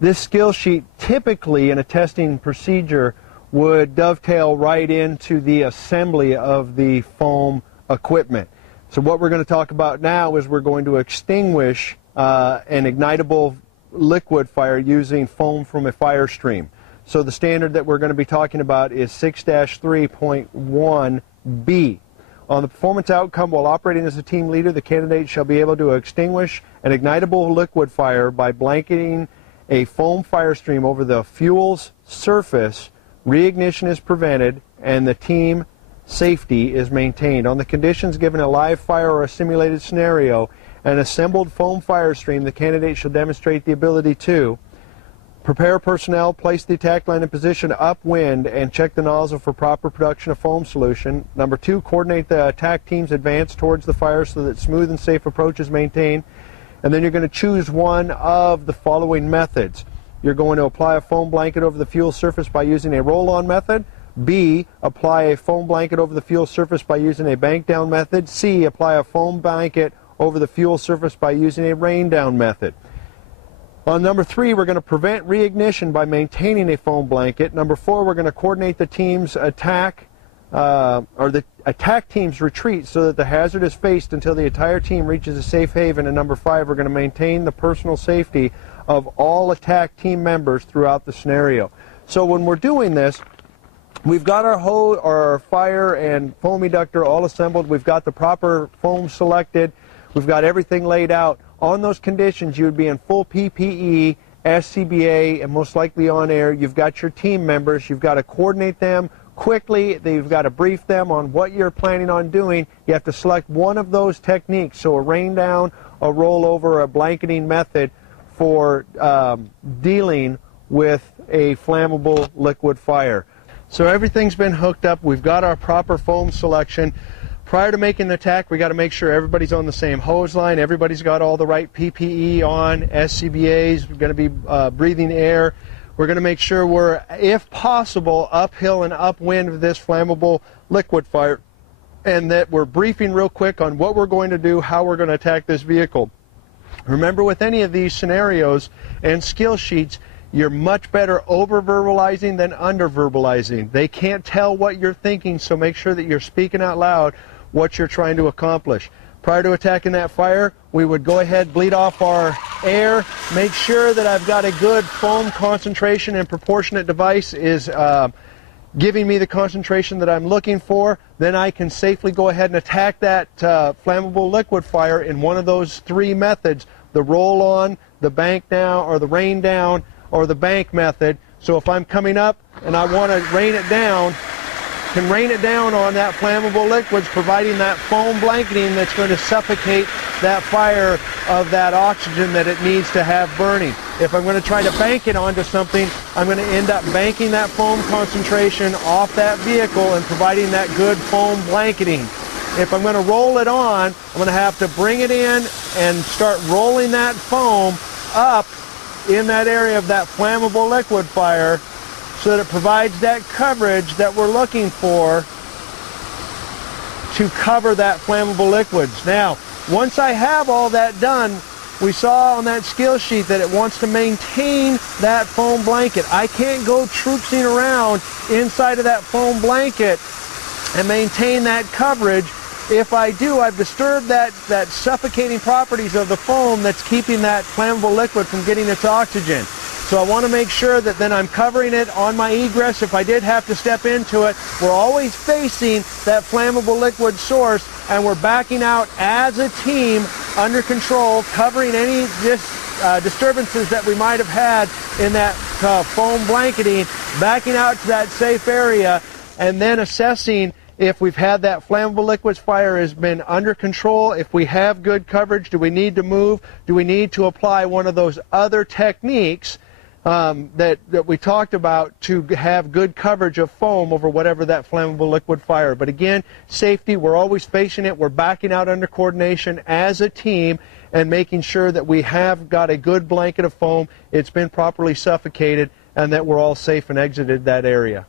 This skill sheet typically in a testing procedure would dovetail right into the assembly of the foam equipment. So what we're going to talk about now is we're going to extinguish an ignitable liquid fire using foam from a fire stream. So the standard that we're going to be talking about is 6-3.1b. On the performance outcome, while operating as a team leader, the candidate shall be able to extinguish an ignitable liquid fire by blanketing a foam fire stream over the fuel's surface. Reignition is prevented and the team safety is maintained. On the conditions given a live fire or a simulated scenario, an assembled foam fire stream, the candidate shall demonstrate the ability to prepare personnel, place the attack line in position upwind, and check the nozzle for proper production of foam solution. Number 2, coordinate the attack team's advance towards the fire so that smooth and safe approach is maintained. And then you're going to choose one of the following methods. You're going to apply a foam blanket over the fuel surface by using a roll-on method. B, apply a foam blanket over the fuel surface by using a bank-down method. C, apply a foam blanket over the fuel surface by using a rain-down method. On number 3, we're going to prevent reignition by maintaining a foam blanket. Number 4, we're going to coordinate the team's attack, or the attack team's retreat so that the hazard is faced until the entire team reaches a safe haven. And number 5, we're going to maintain the personal safety of all attack team members throughout the scenario. So when we're doing this, we've got our hose, our fire and foam eductor all assembled. We've got the proper foam selected. We've got everything laid out. On those conditions, you would be in full PPE, SCBA, and most likely on air. You've got your team members. You've got to coordinate them quickly. You've got to brief them on what you're planning on doing. You have to select one of those techniques, so a rain down, a rollover, a blanketing method for dealing with a flammable liquid fire. So everything's been hooked up. We've got our proper foam selection. Prior to making the attack, we got to make sure everybody's on the same hose line, everybody's got all the right PPE on, SCBAs, we're going to be breathing air. We're going to make sure we're, if possible, uphill and upwind of this flammable liquid fire, and that we're briefing real quick on what we're going to do, how we're going to attack this vehicle. Remember, with any of these scenarios and skill sheets, you're much better over-verbalizing than under-verbalizing. They can't tell what you're thinking, so make sure that you're speaking out loud what you're trying to accomplish. Prior to attacking that fire, we would go ahead, bleed off our air, make sure that I've got a good foam concentration and proportionate device is giving me the concentration that I'm looking for. Then I can safely go ahead and attack that flammable liquid fire in one of those 3 methods, the roll-on, the bank down, or the rain down, or the bank method. So if I'm coming up and I want to rain it down, can rain it down on that flammable liquids, providing that foam blanketing that's going to suffocate that fire of that oxygen that it needs to have burning. If I'm going to try to bank it onto something, I'm going to end up banking that foam concentration off that vehicle and providing that good foam blanketing. If I'm going to roll it on, I'm going to have to bring it in and start rolling that foam up in that area of that flammable liquid fire so that it provides that coverage that we're looking for to cover that flammable liquids. Now, once I have all that done, we saw on that skill sheet that it wants to maintain that foam blanket. I can't go troopsing around inside of that foam blanket and maintain that coverage. If I do, I've disturbed that suffocating properties of the foam that's keeping that flammable liquid from getting its oxygen. So I want to make sure that then I'm covering it on my egress. If I did have to step into it, we're always facing that flammable liquid source, and we're backing out as a team under control, covering any disturbances that we might have had in that foam blanketing, backing out to that safe area, and then assessing if we've had that flammable liquids fire has been under control, if we have good coverage, do we need to move, do we need to apply one of those other techniques that we talked about to have good coverage of foam over whatever that flammable liquid fire. But again, safety, we're always facing it, we're backing out under coordination as a team and making sure that we have got a good blanket of foam, it's been properly suffocated, and that we're all safe and exited that area.